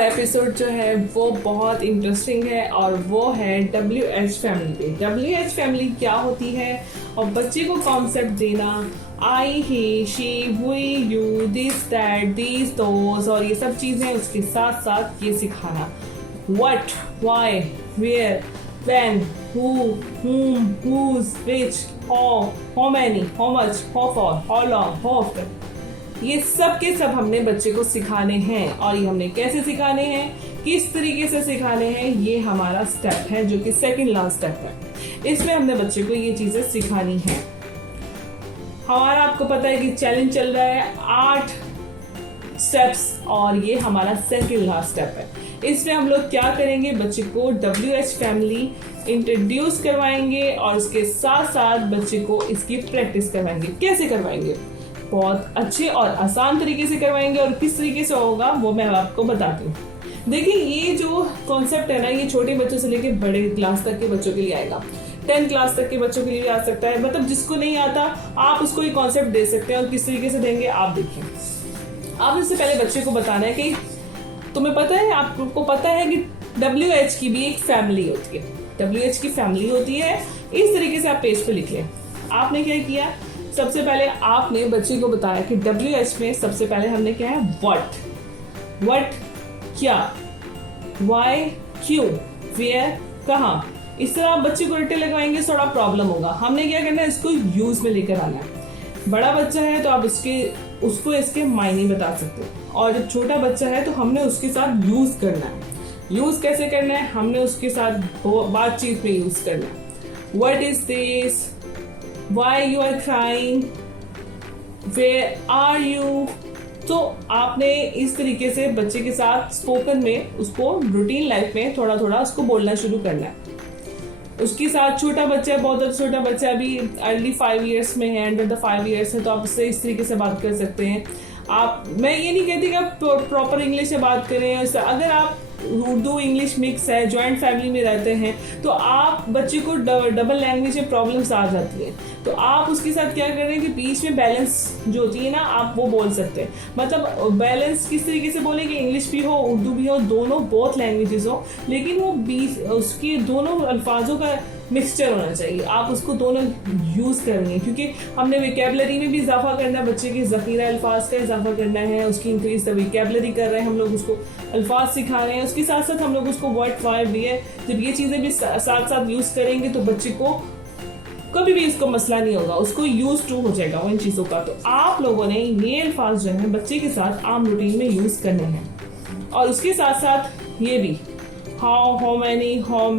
हमारा एपिसोड जो है वो बहुत इंटरेस्टिंग है और वो है WH फैमिली पे। WH फैमिली क्या होती है और बच्चे को कॉन्सेप्ट देना, I, he, she, we, you, this, that, these, those और ये सब चीज़ें, उसके साथ साथ ये सिखाना what, why, where, when, who, whom, whose, which, how many, how much, how far, how long, how often, ये सब के सब हमने बच्चे को सिखाने हैं। और ये हमने कैसे सिखाने हैं, किस तरीके से सिखाने हैं, ये हमारा स्टेप है जो कि सेकंड लास्ट स्टेप है। इसमें हमने बच्चे को ये चीजें सिखानी है। हमारा आपको पता है कि चैलेंज चल रहा है 8 स्टेप्स और ये हमारा सेकंड लास्ट स्टेप है। इसमें हम लोग क्या करेंगे, बच्चे को WH फैमिली इंट्रोड्यूस करवाएंगे और उसके साथ साथ बच्चे को इसकी प्रैक्टिस करवाएंगे। कैसे करवाएंगे, बहुत अच्छे और आसान तरीके से करवाएंगे और किस तरीके से होगा वो मैं आपको बताती हूँ। देखिए, ये जो कॉन्सेप्ट है ना, ये छोटे बच्चों से लेकर बड़े क्लास तक के बच्चों के लिए आएगा। 10 क्लास तक के बच्चों के लिए आ सकता है। मतलब जिसको नहीं आता आप उसको ये कॉन्सेप्ट दे सकते हैं और किस तरीके से देंगे आप देखिए। आप इससे पहले बच्चे को बताना है कि तुम्हें पता है, आपको पता है कि WH की भी एक फैमिली होती है। WH की फैमिली होती है, इस तरीके से आप पेज पे लिख लें। आपने क्या किया, सबसे पहले आपने बच्चे को बताया कि WH में सबसे पहले हमने क्या है, व्हाट क्या, व्हाई क्यों, वेयर कहाँ। इस तरह आप बच्चे को रट्टे लगवाएंगे थोड़ा प्रॉब्लम होगा। हमने क्या करना है, इसको यूज में लेकर आना है। बड़ा बच्चा है तो आप उसको इसके मायने बता सकते हो, और जब छोटा बच्चा है तो हमने उसके साथ यूज करना है। यूज कैसे करना है, हमने उसके साथ बातचीत में यूज करना है। What is this, why you are crying, where are you। तो आपने इस तरीके से बच्चे के साथ स्पोकन में उसको रूटीन लाइफ में थोड़ा थोड़ा उसको बोलना शुरू करना है। उसके साथ छोटा बच्चा है, बहुत छोटा बच्चा अभी अर्ली 5 ईयर्स में है, अंडर द 5 ईयर्स है, तो आप उससे इस तरीके से बात कर सकते हैं। मैं ये नहीं कहती कि आप प्रॉपर इंग्लिश में बात करें। अगर आप उर्दू इंग्लिश मिक्स है, जॉइंट फैमिली में रहते हैं, तो आप बच्चे को डबल लैंग्वेज में प्रॉब्लम्स आ जाती है, तो आप उसके साथ क्या कर रहे हैं कि बीच में बैलेंस जो होती है ना, आप वो बोल सकते हैं। मतलब बैलेंस किस तरीके से बोले कि इंग्लिश भी हो, उर्दू भी हो, दोनों बोथ लैंग्वेजेस हो, लेकिन वो बीच उसके दोनों अल्फाजों का मिक्सचर होना चाहिए। आप उसको दोनों यूज़ करेंगे क्योंकि हमने विकेबलरी में भी इजाफा करना है, बच्चे के ज़ख़ीरा अल्फाज का इजाफा करना है, उसकी इंक्रीज द विकेबलरी कर रहे हैं हम लोग, उसको अल्फाज सिखा रहे हैं। उसके साथ साथ हम लोग उसको व्हाट, व्हाई, वेयर, जब ये चीज़ें भी साथ साथ यूज़ करेंगे तो बच्चे को कभी भी इसको मसला नहीं होगा, उसको यूज टू हो जाएगा उन चीज़ों का। तो आप लोगों ने ये अल्फाज जो है बच्चे के साथ आम रूटीन में यूज़ करने हैं। और उसके साथ साथ ये भी how many, how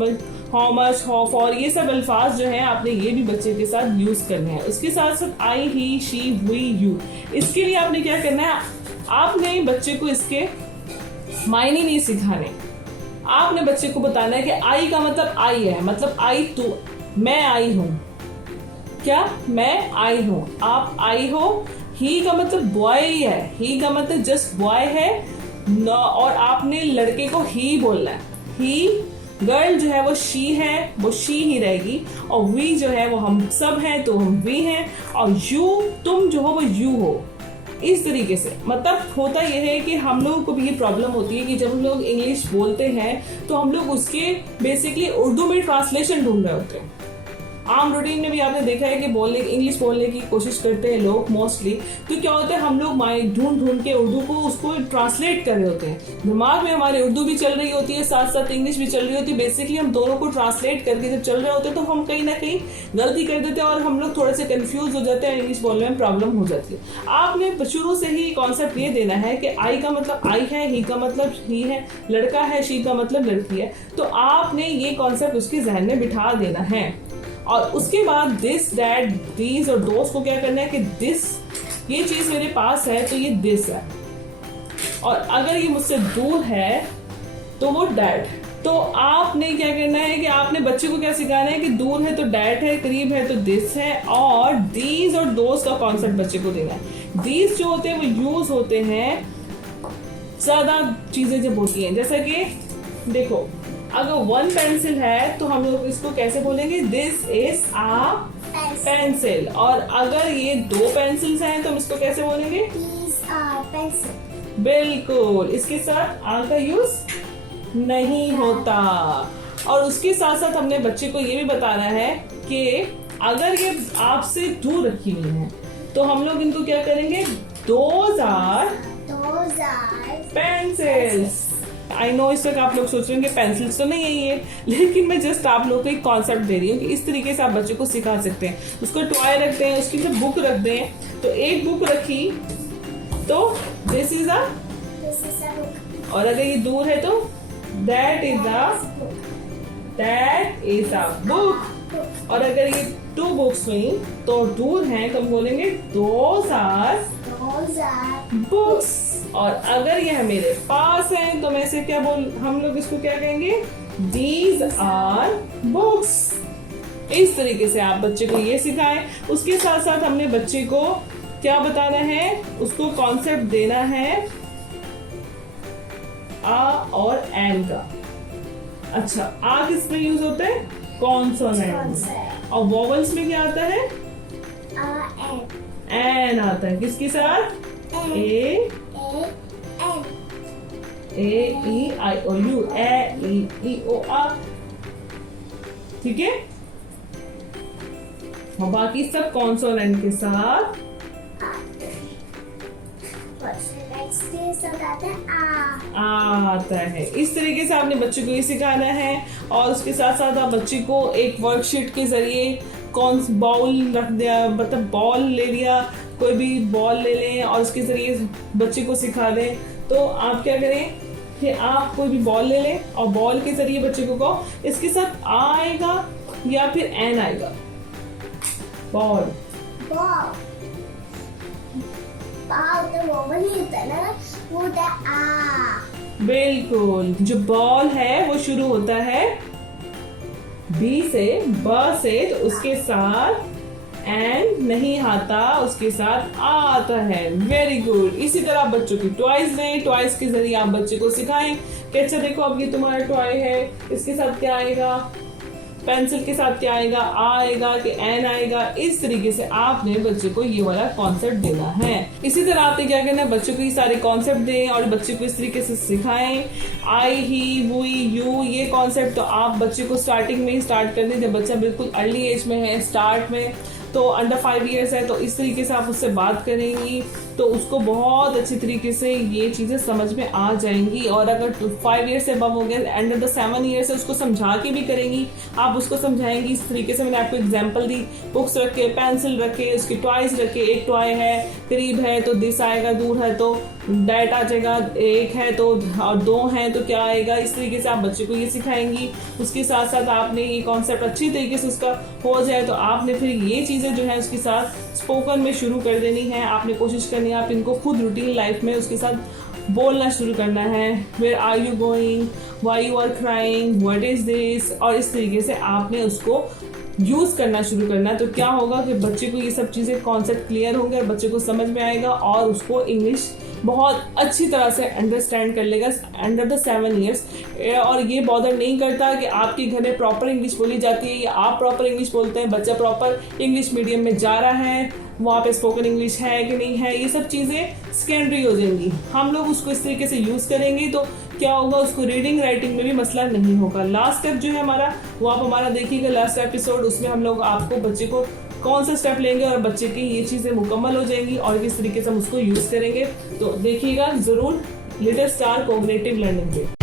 much, how for, ये सब अल्फाज जो हैं आपने ये भी बच्चे के साथ यूज़ करने हैं। उसके साथ साथ आई, ही, शी, वी, यू, इसके लिए आपने क्या करना है, आपने बच्चे को इसके मायने नहीं सिखाने। आपने बच्चे को बताना है कि आई का मतलब आई है, मतलब आई तो मैं आई हूँ, क्या मैं आई हूँ, आप आई हो। ही का मतलब बॉय है, ही का मतलब जस्ट बॉय है, और आपने लड़के को ही बोलना है। ही, गर्ल जो है वो शी है, वो शी ही रहेगी, और वी जो है वो हम सब हैं तो हम वी हैं, और यू, तुम जो हो वो यू हो। इस तरीके से मतलब होता यह है कि हम लोगों को भी ये प्रॉब्लम होती है कि जब हम लोग इंग्लिश बोलते हैं तो हम लोग उसके बेसिकली उर्दू में ट्रांसलेशन ढूंढ रहे होते हैं। आम रूटीन में भी आपने देखा है कि इंग्लिश बोलने की कोशिश करते हैं लोग मोस्टली, तो क्या होता है हम लोग ढूंढ के उर्दू को उसको ट्रांसलेट कर रहे होते हैं। दिमाग में हमारे उर्दू भी चल रही होती है, साथ साथ इंग्लिश भी चल रही होती है। बेसिकली हम दोनों को ट्रांसलेट करके जब चल रहे होते हैं तो हम कहीं ना कहीं गलती कर देते हैं और हम लोग थोड़े से कंफ्यूज हो जाते हैं, इंग्लिश बोलने में प्रॉब्लम हो जाती है। आपने शुरू से ही कॉन्सेप्ट ये देना है कि आई का मतलब आई है, ही का मतलब ही है, लड़का है, शी का मतलब लड़की है। तो आपने ये कॉन्सेप्ट उसके जहन में बिठा देना है। और उसके बाद दिस, दैट, दीज और दोस को क्या करना है कि दिस, ये चीज मेरे पास है तो ये दिस है, और अगर ये मुझसे दूर है तो वो डैट। तो आपने क्या करना है कि आपने बच्चे को क्या सिखाना है कि दूर है तो डैट है, करीब है तो दिस है, और दीज और दोस का कॉन्सेप्ट बच्चे को देना है। दीज जो होते हैं वो यूज होते हैं ज्यादा चीजें जब होती हैं, जैसा कि देखो अगर 1 पेंसिल है तो हम लोग इसको कैसे बोलेंगे, दिस इज अ पेंसिल। और अगर ये 2 पेंसिल्स हैं तो हम इसको कैसे बोलेंगे, बिल्कुल, इसके साथ आ का यूज नहीं होता। और उसके साथ साथ हमने बच्चे को ये भी बताना है कि अगर ये आपसे दूर रखी हुई है तो हम लोग इनको क्या करेंगे, those are pencils. I know इस वक्त आप लोग सोच रहे हैं कि पेंसिल्स तो नहीं है ये, लेकिन मैं जस्ट आप लोग को एक कॉन्सेप्ट दे रही हूँ कि इस तरीके से आप बच्चे को सिखा सकते हैं। उसको टॉय रखते हैं, उसकी जब बुक रख दें, तो एक बुक रखी तो दिस इज अ, और अगर ये दूर है तो दैट इज अ बुक। और अगर ये टू बुक्स हुई तो दूर हैं तो हम बोलेंगे दोज आर बुक्स। और अगर यह मेरे पास है तो मैं इसे क्या हम लोग इसको क्या कहेंगे, दीज आर बुक्स। इस तरीके से आप बच्चे को ये सिखाएं। उसके साथ साथ हमने बच्चे को क्या बताना है, उसको कॉन्सेप्ट देना है आ और एन का। अच्छा, आ किस में यूज होता है, कॉन्सोनेंट। और वोवेल्स में क्या आता है, एन आता है। किसके साथ, ए ई आई ओ यू, ए ई ओ आ। ठीक है, और बाकी सब कॉन्सोनेंट के साथ आता है। इस तरीके से आपने बच्चे को ये सिखाना है। और उसके साथ साथ आप बच्चे को एक वर्कशीट के जरिए कौन बॉल रख दिया, मतलब बॉल ले लिया, कोई भी बॉल ले लें और उसके जरिए बच्चे को सिखा दें। तो आप क्या करें कि आप कोई भी बॉल ले लें और बॉल के जरिए बच्चे को कहो इसके साथ आ आएगा या फिर एन आएगा, बॉल बिल्कुल। जो बॉल है वो शुरू होता है बी से, ब से, तो उसके साथ एन नहीं आता, उसके साथ आ आता है। Very good. इसी तरह आप बच्चों की टॉयज दें, टॉयज के जरिए आप बच्चे को सिखाएं कि अच्छा देखो अब ये तुम्हारा टॉय है, इसके साथ क्या आएगा, पेंसिल के साथ क्या आएगा, आ आएगा कि एन आएगा। इस तरीके से आपने बच्चे को ये वाला कॉन्सेप्ट देना है। इसी तरह आपने क्या करना है, बच्चों को ये सारे कॉन्सेप्ट दें और बच्चे को इस तरीके से सिखाएं। आई, ही, वी, यू, ये कॉन्सेप्ट तो आप बच्चे को स्टार्टिंग में ही स्टार्ट कर दें। जब बच्चा बिल्कुल अर्ली एज में है, स्टार्ट में, तो अंडर 5 इयर्स है, तो इस तरीके से आप उससे बात करेंगी तो उसको बहुत अच्छी तरीके से ये चीज़ें समझ में आ जाएंगी। और अगर 5 इयर्स से अबव हो गया, अंडर द 7 इयर्स है, उसको समझा के भी करेंगी। आप उसको समझाएंगी इस तरीके से। मैंने आपको एग्जांपल दी, बुक्स रखे, पेंसिल रखे, उसके टॉयज रखे। एक टॉय है, करीब है तो दिस आएगा, दूर है तो डैट आ जाएगा, एक है तो, और दो हैं तो क्या आएगा। इस तरीके से आप बच्चे को ये सिखाएंगी। उसके साथ साथ आपने ये कॉन्सेप्ट अच्छी तरीके से उसका हो जाए तो आपने फिर ये चीज़ें जो है उसके साथ स्पोकन में शुरू कर देनी है। आपने कोशिश करनी है आप इनको खुद रूटीन लाइफ में उसके साथ बोलना शुरू करना है। Where are you going, why you are crying, what is this. और इस तरीके से आपने उसको यूज करना शुरू करना। तो क्या होगा कि बच्चे को ये सब चीजें कॉन्सेप्ट क्लियर होंगे और बच्चे को समझ में आएगा और उसको इंग्लिश बहुत अच्छी तरह से अंडरस्टैंड कर लेगा अंडर द 7 इयर्स। और ये बॉदर नहीं करता कि आपके घर में प्रॉपर इंग्लिश बोली जाती है या आप प्रॉपर इंग्लिश बोलते हैं। बच्चा प्रॉपर इंग्लिश मीडियम में जा रहा है, वहाँ पे स्पोकन इंग्लिश है कि नहीं है, ये सब चीज़ें सेकेंडरी हो जाएंगी। हम लोग उसको इस तरीके से यूज़ करेंगे तो क्या होगा, उसको रीडिंग राइटिंग में भी मसला नहीं होगा। लास्ट स्टेप जो है हमारा, वो आप हमारा देखिएगा लास्ट एपिसोड, उसमें हम लोग आपको बच्चे को कौन सा स्टेप लेंगे और बच्चे की ये चीज़ें मुकम्मल हो जाएंगी और किस तरीके से हम उसको यूज़ करेंगे। तो देखिएगा ज़रूर लिटिल स्टार कोऑपरेटिव लर्निंग पे।